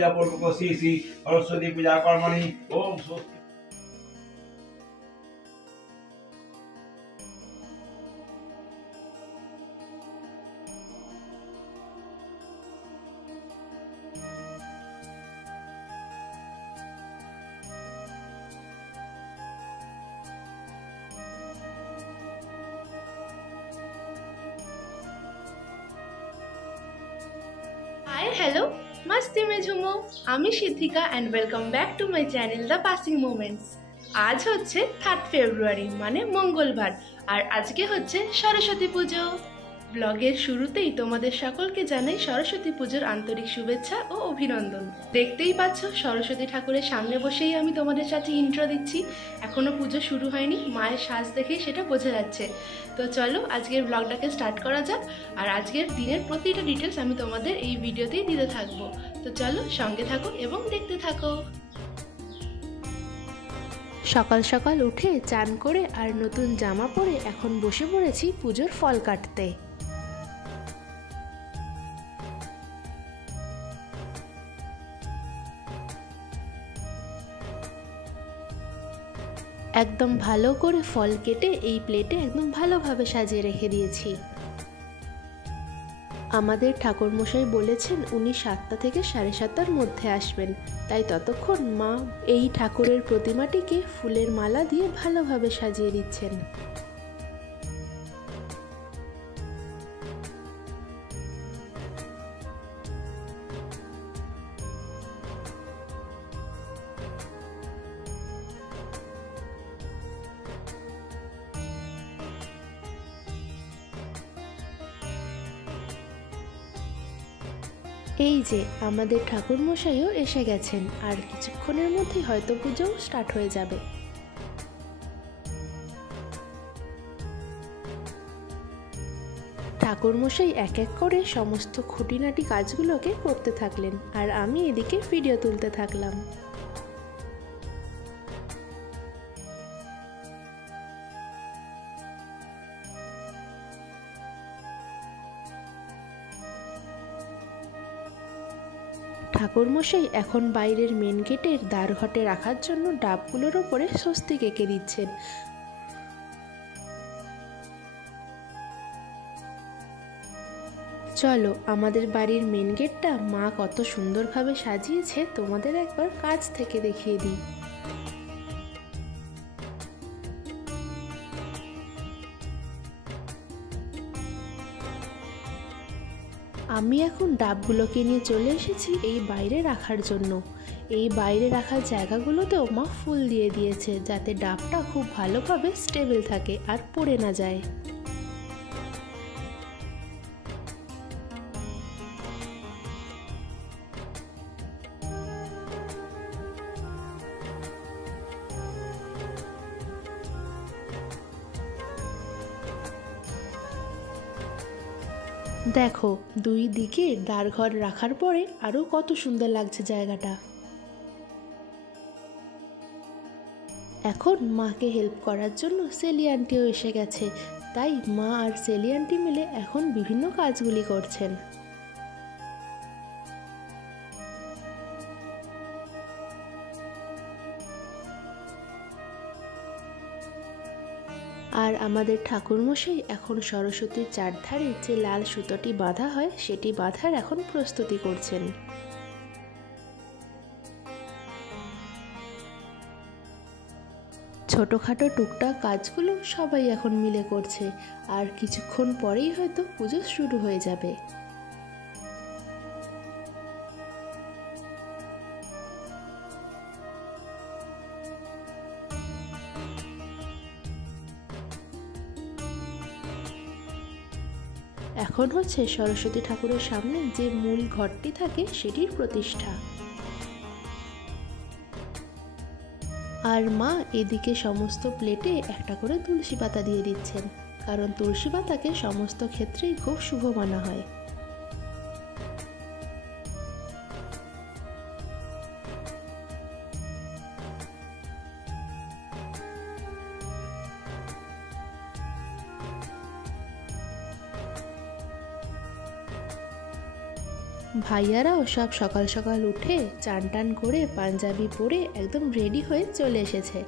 पूजा पूर्वक श्री श्री सरस्वती पूजा कर्मणि ओम स्वस्ति। हाय हेलो मस्ती में झूमो आमी Siddhika and welcome back to my channel the passing moments. आज होच्छे 3 फेब्रुआरी माने मंगलवार और आज के होच्छे सरस्वती पुजो। ब्लगेर शुरूतेई तोमादेर सकलके जानाई सरस्वती पुजोर आंतरिक शुभेच्छा और अभिनंदन। देखतेई पाচ্ছ सरस्वती ठाकुरेर सामने बसेई आमी तोमादेर साथे इंट्रो दिচ্ছি। एखोनो पुजो शुरू हয়নি, माয়ের সাজ দেখেই সেটা বোঝা যাচ্ছে। তো চলো আজকের ব্লগটাকে স্টার্ট করা যাক আর আজকের দিনের প্রতিটা ডিটেলস আমি তোমাদের এই ভিডিওতেই দিতে থাকবো। তো চলো সঙ্গে থাকো এবং দেখতে থাকো। সকাল সকাল উঠে চান করে আর নতুন জামা পরে এখন বসে পড়েছি পুজোর ফল কাটতে। একদম ভালো করে ফল কেটে এই প্লেটে একদম ভালোভাবে সাজিয়ে রেখে দিয়েছি। আমাদের ঠাকুরমশাই বলেছেন উনি 7টা থেকে 7:30টার মধ্যে আসবেন, তাই ততক্ষণ মা এই ঠাকুরের প্রতিমাটিকে ফুলের মালা দিয়ে ভালোভাবে সাজিয়ে দিচ্ছেন। এই যে আমাদের ঠাকুরমশাইও এসে গেছেন আর কিছুক্ষণের মধ্যেই হয়তো পুজো স্টার্ট হয়ে যাবে। ঠাকুরমশাই এক এক করে সমস্ত খুঁটিনাটি কাজগুলোকে করতে থাকলেন আর আমি এদিকে ভিডিও তুলতে থাকলাম। ঠাকুরমশাই এখন বাইরের মেন গেটের দ্বারঘটে রাখার জন্য ডাবগুলোর ওপরে স্বস্তিক এঁকে দিচ্ছেন। চলো আমাদের বাড়ির মেন গেটটা মা কত সুন্দরভাবে সাজিয়েছে তোমাদের একবার কাছ থেকে দেখিয়ে দিই। আমি এখন ডাবগুলোকে নিয়ে চলে এসেছি এই বাইরে রাখার জন্য। এই বাইরে রাখার জায়গাগুলোতেও মা ফুল দিয়ে দিয়েছে যাতে ডাবটা খুব ভালোভাবে স্টেবল থাকে আর পড়ে না যায়। দেখো দুই দিকে দ্বারঘর রাখার পরে আরো কত সুন্দর লাগছে জায়গাটা। এখন মাকে হেল্প করার জন্য সেলি আন্টিও এসে গেছে, তাই মা আর সেলি আন্টি মিলে এখন বিভিন্ন কাজগুলি করছেন। আর আমাদের ঠাকুরমশাই এখন সরস্বতীর চারধারে যে লাল সুতোটি বাঁধা হয় সেটি বাঁধার এখন প্রস্তুতি করছেন। ছোটখাটো টুকটাক কাজগুলো সবাই এখন মিলে করছে আর কিছুক্ষণ পরেই হয়তো পুজো শুরু হয়ে যাবে। এখন হচ্ছে সরস্বতী ঠাকুরের সামনে যে মূল ঘরটি থাকে সেটির প্রতিষ্ঠা। আর মা এদিকে সমস্ত প্লেটে একটা করে তুলসী পাতা দিয়ে দিচ্ছেন, কারণ তুলসী পাতাকে সমস্ত ক্ষেত্রেই খুব শুভ মানা হয়। ভাইয়ারাও সব সকাল সকাল উঠে চান টান করে পাঞ্জাবি পরে একদম রেডি হয়ে চলে এসেছে।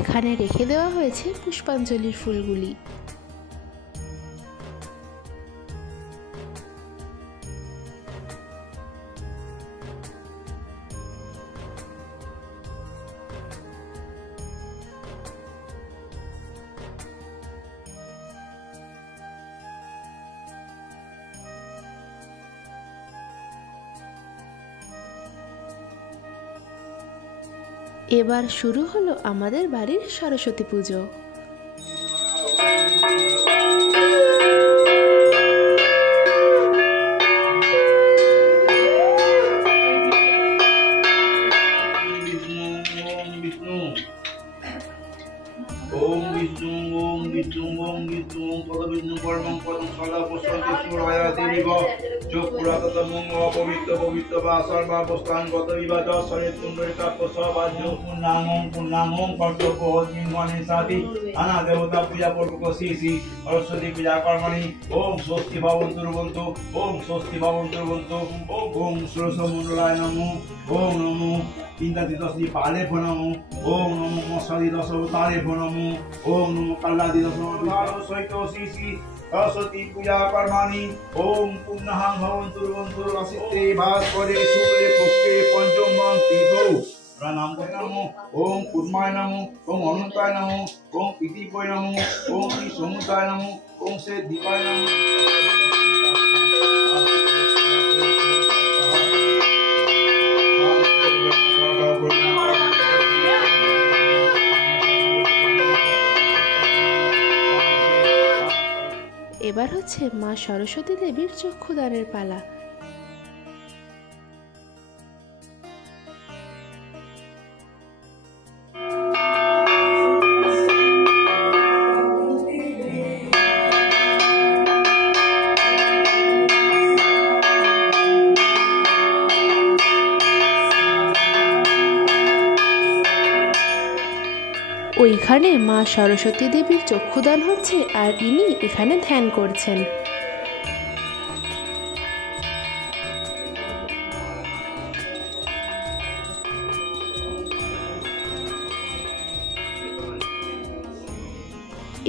এখানে রেখে দেওয়া হয়েছে পুষ্পাঞ্জলির ফুলগুলি। এবার শুরু হলো আমাদের বাড়ির সরস্বতী পুজো। ओम विष्णु ओम विष्णु ओम विष्णु पद विष्णु परमं पदं सदा पश्यन्ति सूर्यायते विभ चोपुराततमं अपवित्र पवित्र वा सर्वावस्थान गत विवाद सरे पुण्डरिका प्रसवाज्ञो पुण्णामं पुण्णामं कर्तव्य किंगने साथी अना देवता पूजा पूर्वक श्री सरस्वती पूजा कर्मणि ओम स्वस्ति भवन्तु ओम स्वस्ति भवन्तु ओम सुरसमण्डलाय नमो ओम नमो इंद्रादि दश पाले नमो ओम नमो मशादि दश अवतारे नमो ओम नमो कल्लादि दश सहित श्री श्री सरस्वती पूजा कर्माणि ओम पुण्यहां भवन्तु रसिते भास्करे शुक्ले पक्षे पंचमं तिथौ प्रणाम नमो ओम कुर्माय नमो ओम अनंताय नमो ओम इतिपय नमो ओम श्री समुदाय नमो ओम से दीपाय नमो। এবার হচ্ছে মা সরস্বতী দেবীর চক্ষুদানের পালা। ওইখানে মা সরস্বতী দেবীর চক্ষুদান হচ্ছে আর ইনি এখানে ধ্যান করছেন।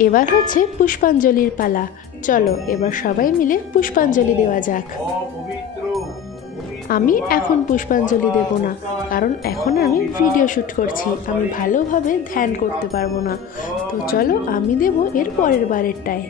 এবার হচ্ছে পুষ্পাঞ্জলির পালা। চলো এবার সবাই মিলে পুষ্পাঞ্জলি দেওয়া যাক। আমি এখন পুষ্পাঞ্জলি দেব না, কারণ এখন আমি ভিডিও শ্যুট করছি, আমি ভালোভাবে ধ্যান করতে পারবো না। তো চলো আমি দেব এর পরের বারেরটায়।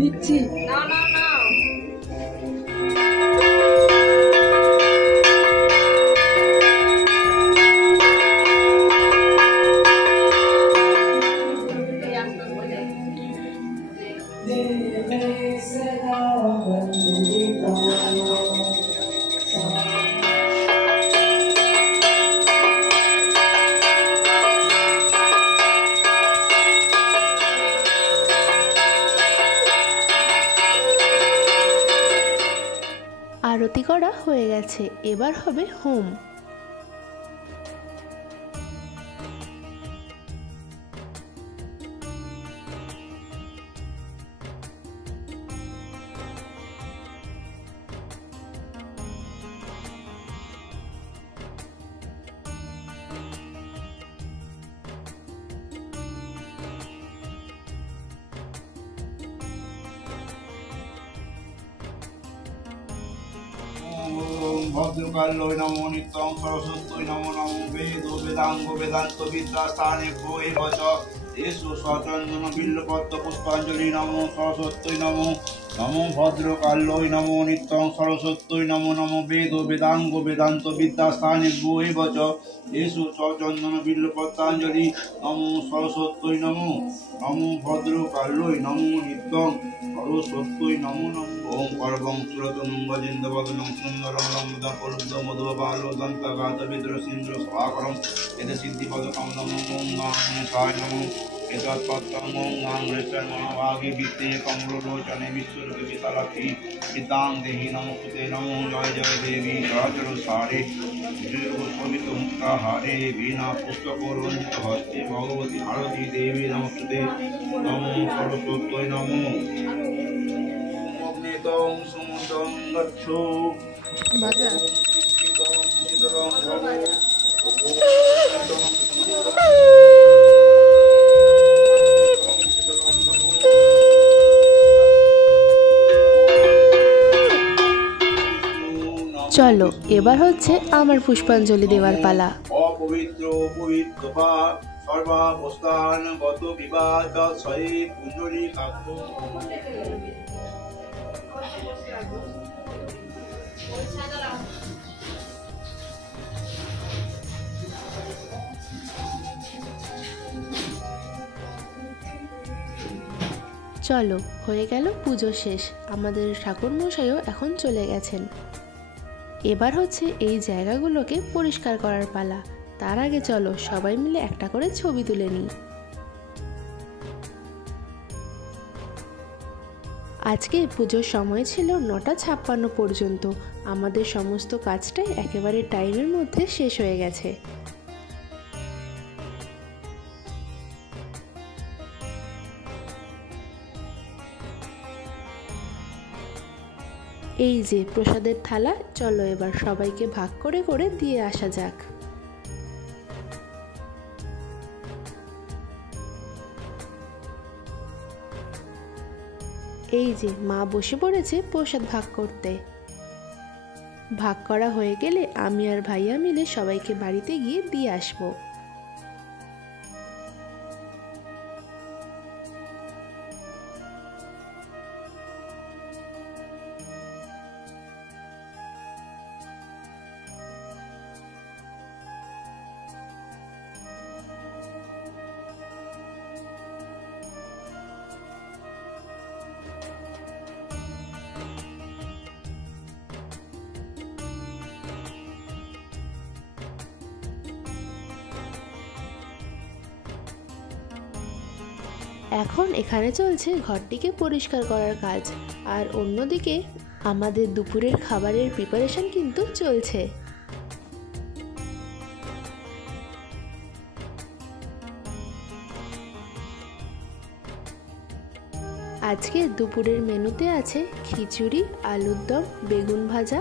নিচ্ছি না না না আরতি করা হয়ে গেছে, এবার হবে হোম। ভদ্রকাল্যৈ নমো নিত্যং সরস্বত্যৈ নমো নমো বেদ বেদাঙ্গ বেদান্ত বিদ্যাস্থানে ভয়ে বচ এসো সচন্দন বিল্লপত্র পুষ্পাঞ্জলি নমো সরস্বত্যৈ নমো নমো ভদ্রকাল্যৈ নমো নিত্যং সরস্বত্যৈ নমো নমো বেদ বেদাঙ্গ বেদান্ত বিদ্যাস্থানে ভয়ে বচ এসো সচন্দন বিল্লপত্রাঞ্জলি নমো সরস্বত্যৈ নমো নমো ভদ্রকাল্যৈ নমো নিত্যং সরস্বত্যৈ নমো নমো ওম পরবং সুরতনুং গজেন্দ্রবদনং সুন্দরং রমদা পরুদ্ধ মধুবালো দন্তগাত বিদ্রসিন্দ্র সভাকরম এতে সিদ্ধিপদকম নমো ওম নারায়ণায় নমো এতৎপত্রং ওম নারায়ণেশ্বর মহাভাগে বিত্তে কমলোচনে বিশ্বরূপে বিতালাক্ষী বিদ্যাং দেহি নমস্তুতে নমো জয় জয় দেবী চরাচর সারে সবিত মুক্তাহারে বীণা পুস্তক রঞ্জিত হস্তে ভগবতী ভারতী দেবী নমস্তুতে নমো সরস্বত্যৈ নমো অগ্নিতং সমুদ্রং গচ্ছো বাজা চলো এবার হচ্ছে আমার পুষ্পাঞ্জলি দেওয়ার পালা। অপবিত্র পবিত্র পাপ সর্বাবস্থান গত বিবাদ সয়ে পুণ্ডরী কাক্ষ চলো হয়ে গেল পুজো শেষ, আমাদের ঠাকুর মশাইও এখন চলে গেছেন। এবার হচ্ছে এই জায়গাগুলোকে পরিষ্কার করার পালা। তার আগে চলো সবাই মিলে একটা করে ছবি তুলে নিই। আজকে পুজোর সময় ছিল 9:56 পর্যন্ত। আমাদের সমস্ত কাজটাই একেবারে টাইমের মধ্যে শেষ হয়ে গেছে। এই যে প্রসাদের থালা, চলো এবার সবাইকে ভাগ করে করে দিয়ে আসা যাক। এই যে মা বসে পড়েছে প্রসাদ ভাগ করতে। ভাগ করা হয়ে গেলে আমি আর ভাইয়া মিলে সবাইকে বাড়িতে গিয়ে দিয়ে আসবো। এখন এখানে চলছে ঘরটিকে পরিষ্কার করার কাজ, আর অন্যদিকে আমাদের দুপুরের খাবারের প্রিপারেশন কিন্তু চলছে। আজকে দুপুরের মেনুতে আছে খিচুড়ি, আলুর দম, বেগুন ভাজা,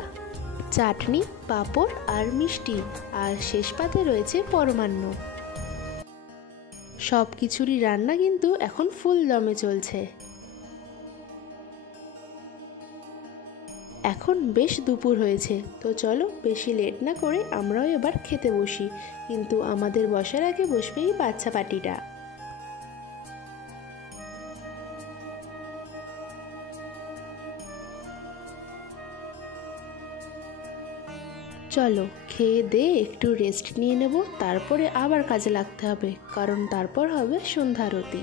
চাটনি, পাঁপড় আর মিষ্টি, আর শেষ পাতে রয়েছে পরমান্ন। সব কিছুরই রান্না কিন্তু এখন ফুল দমে চলছে। এখন বেশ দুপুর হয়েছে, তো চলো বেশি লেট না করে আমরাও এবার খেতে বসি। কিন্তু আমাদের বসার আগে বসবে এই বাচ্চা পার্টিটা। চলো খেয়ে দিয়ে একটু রেস্ট নিয়ে নেব, তারপরে আবার কাজে লাগতে হবে, কারণ তারপর হবে সন্ধ্যা আরতি।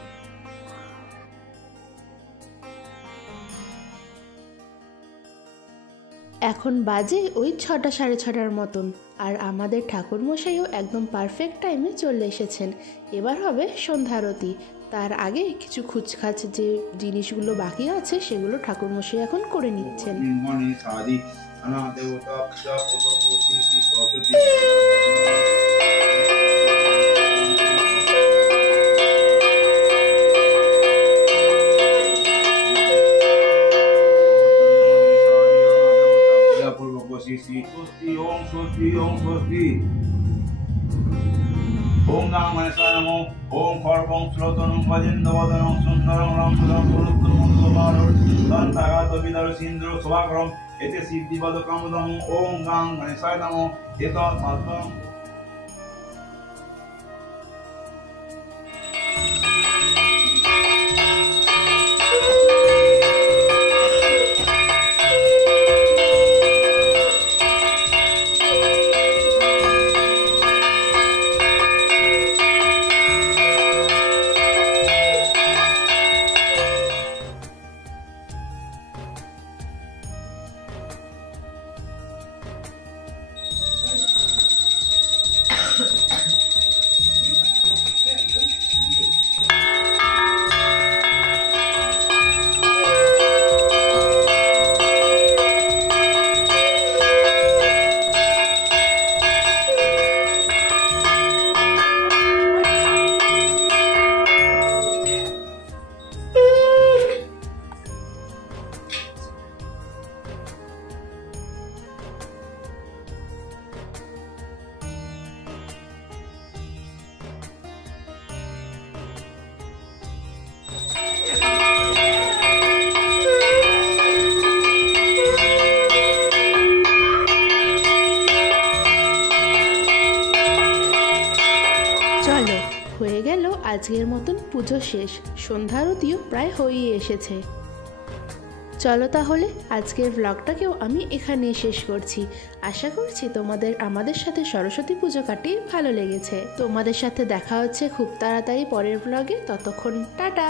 এখন বাজে ওই 6টা সাড়ে 6টার মতন, আর আমাদের ঠাকুরমশাইও একদম পারফেক্ট টাইমে চলে এসেছেন। এবার হবে সন্ধ্যা আরতি। তার আগে কিছু খুচখাচ যে জিনিসগুলো বাকি আছে সেগুলো ঠাকুরমশাই এখন করে নিচ্ছেন। ओम नाम नमो ओम खर्वं श्रोतनं भजेन्द्रवदनं सुन्दरं रामदं पुरुषोत्तमं दंतागात विदर सिंद्र शोभाकरं এতে সিদ্ধিপদ কামদম ওম গাং গণেশায় নমঃ এতৎ মাধ্যম। চলো, হয়ে গেল আজকের মতন পুজো শেষ। সন্ধ্যা আরতিও প্রায় হয়েই এসেছে। চলো তাহলে আজকের ব্লগটাকেও আমি এখানে শেষ করছি। আশা করছি তোমাদের আমাদের সাথে সরস্বতী পুজো কাটিয়ে ভালো লেগেছে। তোমাদের সাথে দেখা হচ্ছে খুব তাড়াতাড়ি পরের ব্লগে। ততক্ষণ টাটা।